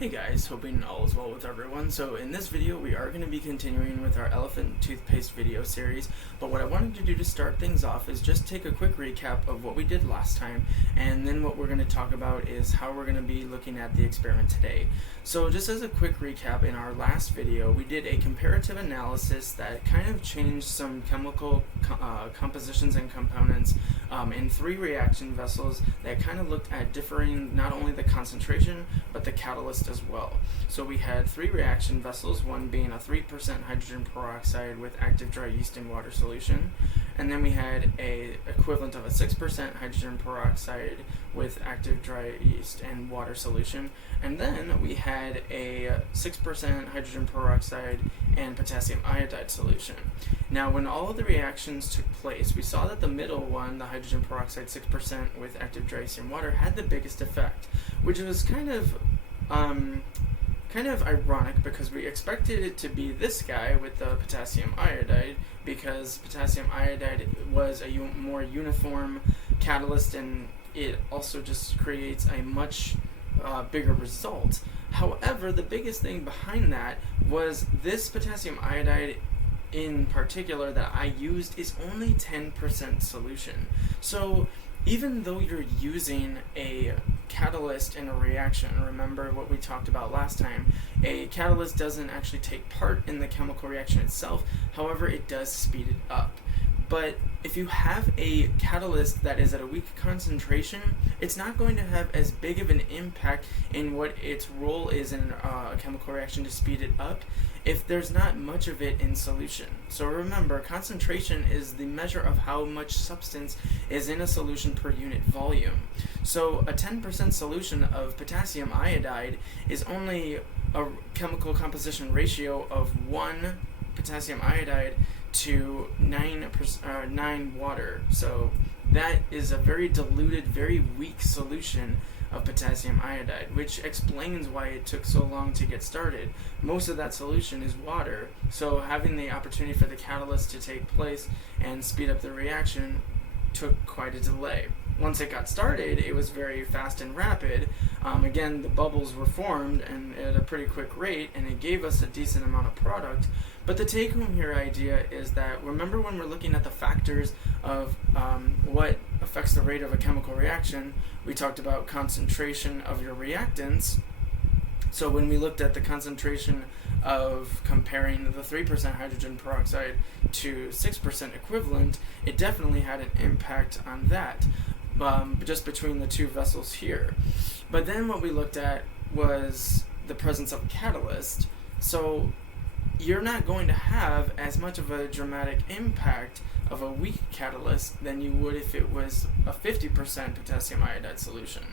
Hey guys, hoping all is well with everyone. So in this video we are going to be continuing with our elephant toothpaste video series, but what I wanted to do to start things off is just take a quick recap of what we did last time, and then what we're going to talk about is how we're going to be looking at the experiment today. So just as a quick recap, in our last video we did a comparative analysis that kind of changed some chemical compositions and components in 3 reaction vessels that kind of looked at differing not only the concentration but the catalyst as well. So we had 3 reaction vessels, one being a 3% hydrogen peroxide with active dry yeast in water solution, and then we had a equivalent of a 6% hydrogen peroxide with active dry yeast and water solution, and then we had a 6% hydrogen peroxide and potassium iodide solution. Now when all of the reactions took place, we saw that the middle one, the hydrogen peroxide 6% with active dry yeast and water, had the biggest effect, which was kind of ironic because we expected it to be this guy with the potassium iodide, because potassium iodide was a more uniform catalyst and it also just creates a much bigger result. However, the biggest thing behind that was this potassium iodide in particular that I used is only 10% solution. So even though you're using a catalyst in a reaction, remember what we talked about last time, a catalyst doesn't actually take part in the chemical reaction itself, however it does speed it up. But if you have a catalyst that is at a weak concentration, it's not going to have as big of an impact in what its role is in a chemical reaction to speed it up if there's not much of it in solution. So remember, concentration is the measure of how much substance is in a solution per unit volume. So a 10% solution of potassium iodide is only a chemical composition ratio of 1 potassium iodide to 9 water. So that is a very diluted, very weak solution of potassium iodide, which explains why it took so long to get started. Most of that solution is water, so having the opportunity for the catalyst to take place and speed up the reaction took quite a delay. Once it got started, it was very fast and rapid. Again, the bubbles were formed and at a pretty quick rate, and it gave us a decent amount of product. But the take-home here idea is that, remember when we're looking at the factors of what affects the rate of a chemical reaction, we talked about concentration of your reactants. So when we looked at the concentration of comparing the 3% hydrogen peroxide to 6% equivalent, it definitely had an impact on that, just between the 2 vessels here. But then what we looked at was the presence of a catalyst. So you're not going to have as much of a dramatic impact of a weak catalyst than you would if it was a 50% potassium iodide solution.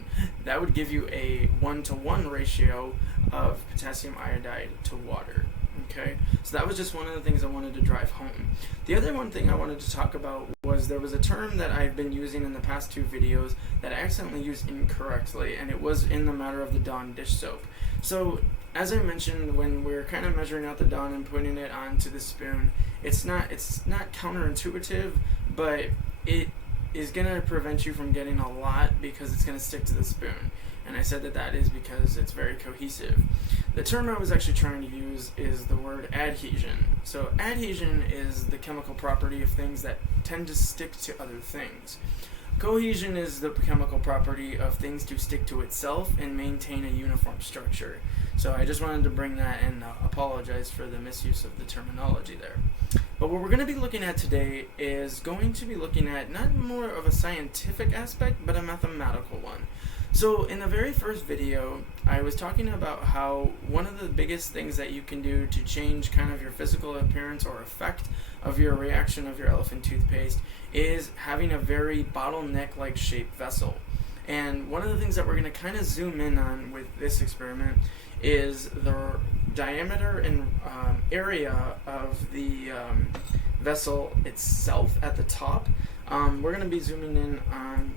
That would give you a 1-to-1 ratio of potassium iodide to water. Okay, so that was just one of the things I wanted to drive home. The other one thing I wanted to talk about was there was a term that I've been using in the past 2 videos that I accidentally used incorrectly, and it was in the matter of the Dawn dish soap. So as I mentioned, when we're kind of measuring out the Dawn and putting it onto the spoon, it's not counterintuitive, but it is going to prevent you from getting a lot because it's going to stick to the spoon. And I said that is because it's very cohesive. The term I was actually trying to use is the word adhesion. So adhesion is the chemical property of things that tend to stick to other things. Cohesion is the chemical property of things to stick to itself and maintain a uniform structure. So I just wanted to bring that and apologize for the misuse of the terminology there. But what we're going to be looking at today is going to be looking at not more of a scientific aspect, but a mathematical one. So in the very first video, I was talking about how one of the biggest things that you can do to change kind of your physical appearance or effect of your reaction of your elephant toothpaste is having a very bottleneck-like shaped vessel. And one of the things that we're going to kind of zoom in on with this experiment is the diameter and area of the vessel itself at the top. We're going to be zooming in on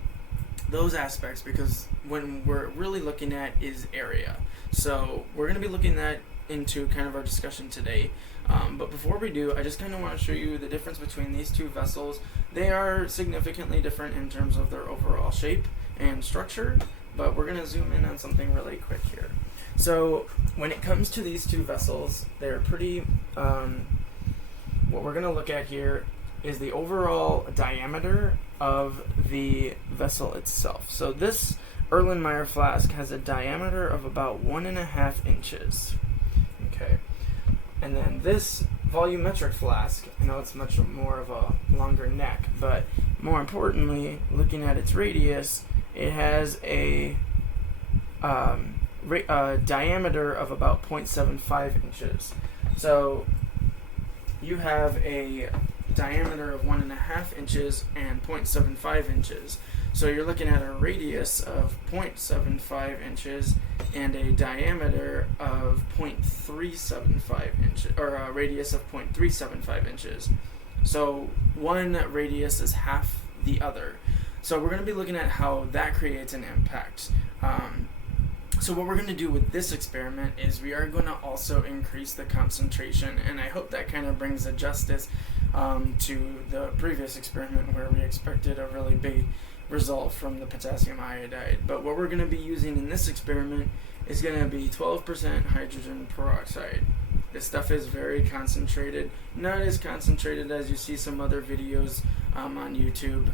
those aspects because when we're really looking at is area. So we're going to be looking at into kind of our discussion today. But before we do, I just kind of want to show you the difference between these 2 vessels. They are significantly different in terms of their overall shape and structure, but we're going to zoom in on something really quick here. So when it comes to these two vessels, they're pretty, what we're going to look at here is the overall diameter of the vessel itself. So this Erlenmeyer flask has a diameter of about 1.5 inches. Okay. And then this volumetric flask, I know it's much more of a longer neck, but more importantly, looking at its radius, it has a diameter of about 0.75 inches. So you have a diameter of 1.5 inches and 0.75 inches. So you're looking at a radius of 0.75 inches and a diameter of 0.375 inches, or a radius of 0.375 inches. So one radius is half the other. So we're going to be looking at how that creates an impact. So what we're going to do with this experiment is we are going to also increase the concentration, and I hope that kind of brings a justice to the previous experiment where we expected a really big result from the potassium iodide. But what we're going to be using in this experiment is going to be 12% hydrogen peroxide. This stuff is very concentrated, not as concentrated as you see some other videos on YouTube.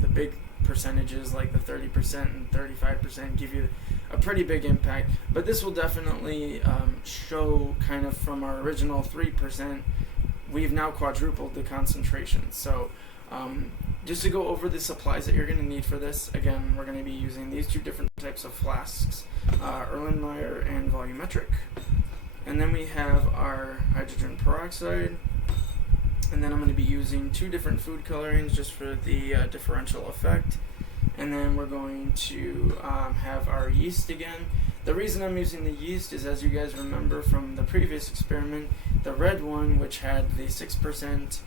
The big percentages like the 30% and 35% give you a pretty big impact, but this will definitely show kind of from our original 3%, we've now quadrupled the concentration. So just to go over the supplies that you're going to need for this, again, we're going to be using these two different types of flasks, Erlenmeyer and volumetric. And then we have our hydrogen peroxide. And then I'm going to be using two different food colorings just for the differential effect. And then we're going to have our yeast again. The reason I'm using the yeast is, as you guys remember from the previous experiment, the red one, which had the 6%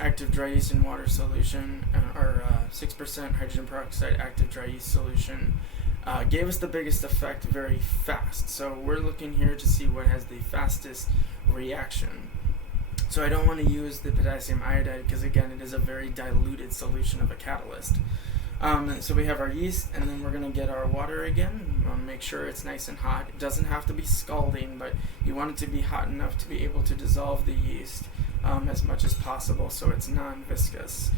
active dry yeast in water solution, or 6% hydrogen peroxide active dry yeast solution, gave us the biggest effect very fast. So we're looking here to see what has the fastest reaction. So I don't want to use the potassium iodide because, again, it is a very diluted solution of a catalyst. So we have our yeast, and then we're going to get our water again. Make sure it's nice and hot. It doesn't have to be scalding, but you want it to be hot enough to be able to dissolve the yeast as much as possible so it's non-viscous,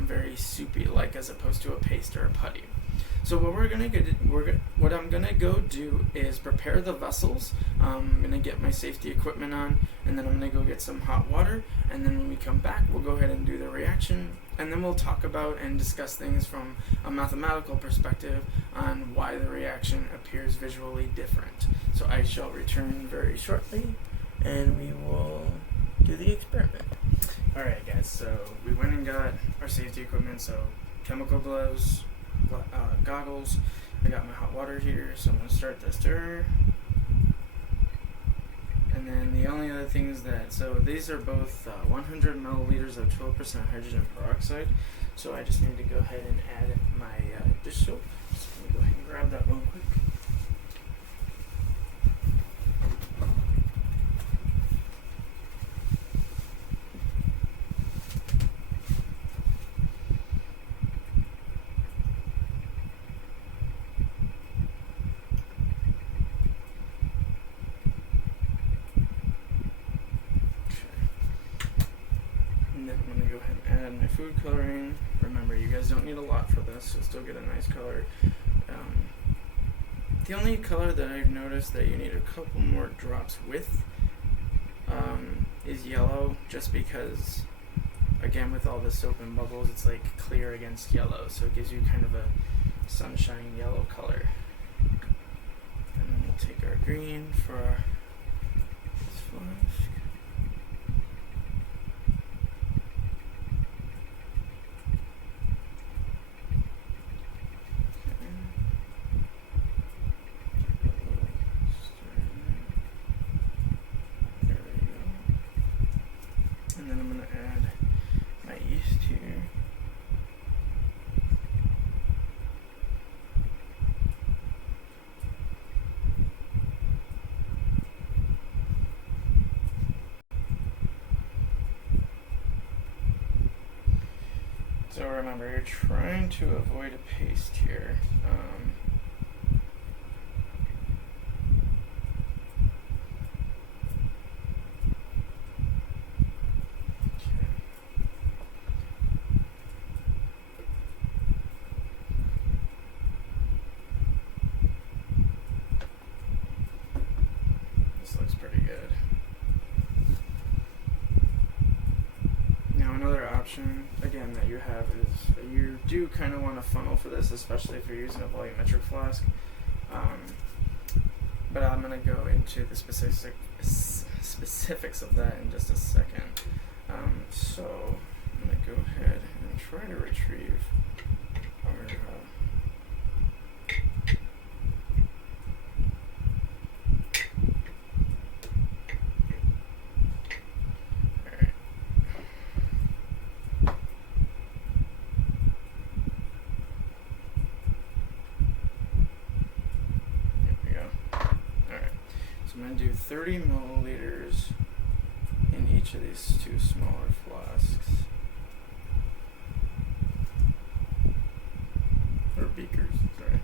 very soupy-like as opposed to a paste or a putty. So what I'm gonna go do is prepare the vessels. I'm gonna get my safety equipment on, and then I'm gonna go get some hot water. And then when we come back, we'll go ahead and do the reaction, and then we'll talk about and discuss things from a mathematical perspective on why the reaction appears visually different. So I shall return very shortly, and we will do the experiment. All right, guys. So we went and got our safety equipment. So chemical gloves, goggles. I got my hot water here, so I'm going to start the stir. And then the only other things so these are both 100 milliliters of 12% hydrogen peroxide. So I just need to go ahead and add my dish soap. So let me go ahead and grab that real quick. Food coloring. Remember, you guys don't need a lot for this. You'll still get a nice color. The only color that I've noticed that you need a couple more drops with is yellow, just because, again, with all the soap and bubbles, it's like clear against yellow, so it gives you kind of a sunshine yellow color. And then we'll take our green for this flask. So remember, you're trying to avoid a paste here. pretty good. Now another option, again, that you have is that you do kind of want a funnel for this, especially if you're using a volumetric flask. But I'm going to go into the specifics of that in just a second. So I'm going to go ahead and try to retrieve our I'm going to do 30 milliliters in each of these two smaller flasks. Or beakers, sorry.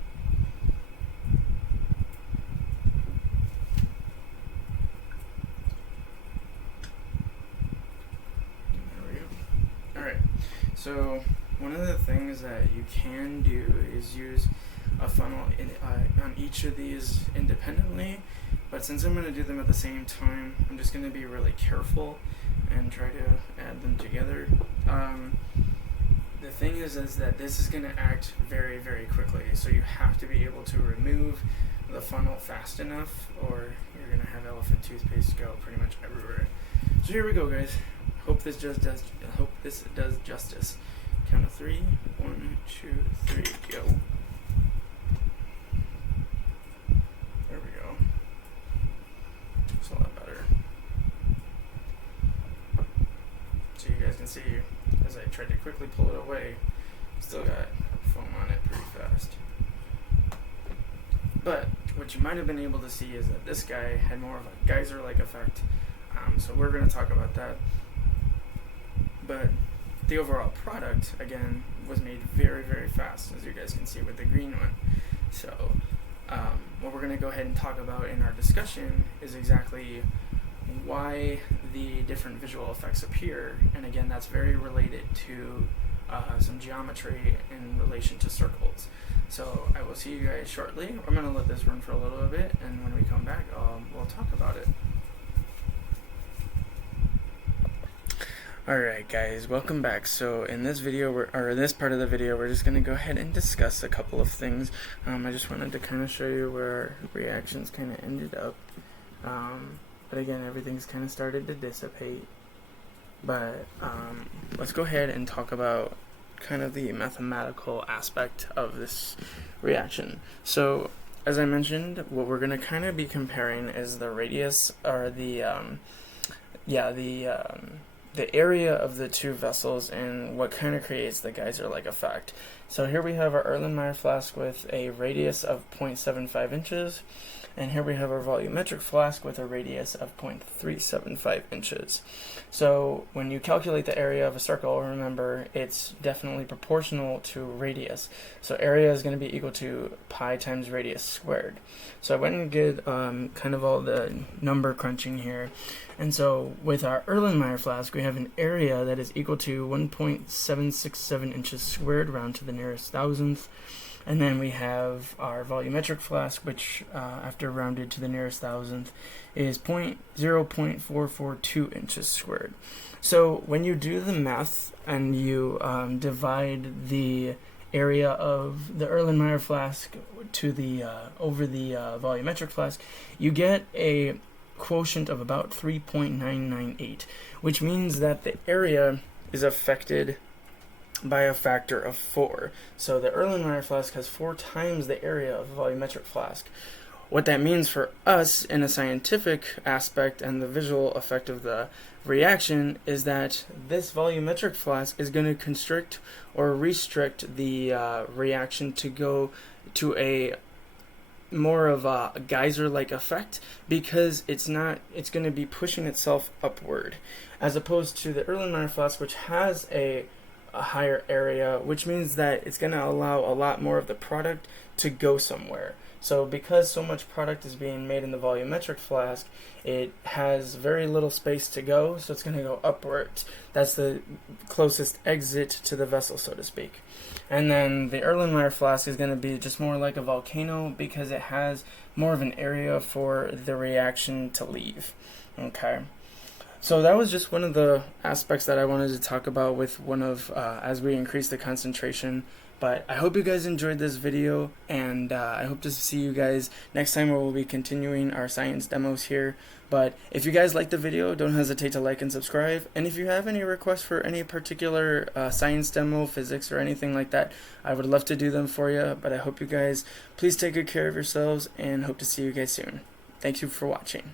There we go. Alright, so one of the things that you can do is use a funnel on each of these independently. But since I'm going to do them at the same time, I'm just going to be really careful and try to add them together. The thing is that this is going to act very, very quickly. So you have to be able to remove the funnel fast enough, or you're going to have elephant toothpaste go pretty much everywhere. So here we go, guys. Hope this does justice. Count of 3. 1, 2, 3, go. A lot better. So you guys can see, as I tried to quickly pull it away, still got foam on it pretty fast. But what you might have been able to see is that this guy had more of a geyser-like effect. So we're going to talk about that. But the overall product, again, was made very, very fast, as you guys can see with the green one. So what we're going to go ahead and talk about in our discussion is exactly why the different visual effects appear, and again, that's very related to some geometry in relation to circles. So I will see you guys shortly. I'm going to let this run for a little bit, and when we come back, we'll talk about it. Alright guys, welcome back. So in this video, in this part of the video, we're just going to go ahead and discuss a couple of things. I just wanted to kind of show you where our reactions kind of ended up. But again, everything's kind of started to dissipate. But let's go ahead and talk about kind of the mathematical aspect of this reaction. So as I mentioned, what we're going to kind of be comparing is the radius, or the area of the two vessels and what kind of creates the geyser-like effect. So here we have our Erlenmeyer flask with a radius of 0.75 inches, and here we have our volumetric flask with a radius of 0.375 inches. So when you calculate the area of a circle, remember it's definitely proportional to radius. So area is going to be equal to pi times radius squared. So I went and did kind of all the number crunching here. And so with our Erlenmeyer flask, we have an area that is equal to 1.767 inches squared, round to the nearest thousandth. And then we have our volumetric flask, which after rounded to the nearest thousandth is 0.442 inches squared. So when you do the math and you divide the area of the Erlenmeyer flask to the over the volumetric flask, you get a quotient of about 3.998, which means that the area is affected by a factor of 4. So the Erlenmeyer flask has 4 times the area of a volumetric flask. What that means for us in a scientific aspect and the visual effect of the reaction is that this volumetric flask is going to constrict or restrict the reaction to go to a more of a geyser-like effect, because it's going to be pushing itself upward, as opposed to the Erlenmeyer flask, which has a higher area, which means that it's going to allow a lot more of the product to go somewhere. So because so much product is being made in the volumetric flask, it has very little space to go, so it's going to go upwards. That's the closest exit to the vessel, so to speak. And then the Erlenmeyer flask is going to be just more like a volcano because it has more of an area for the reaction to leave. Okay. So that was just one of the aspects that I wanted to talk about with one of, as we increase the concentration. But I hope you guys enjoyed this video, and I hope to see you guys next time where we'll be continuing our science demos here. But if you guys like the video, don't hesitate to like and subscribe. And if you have any requests for any particular science demo, physics, or anything like that, I would love to do them for you. But I hope you guys please take good care of yourselves, and hope to see you guys soon. Thank you for watching.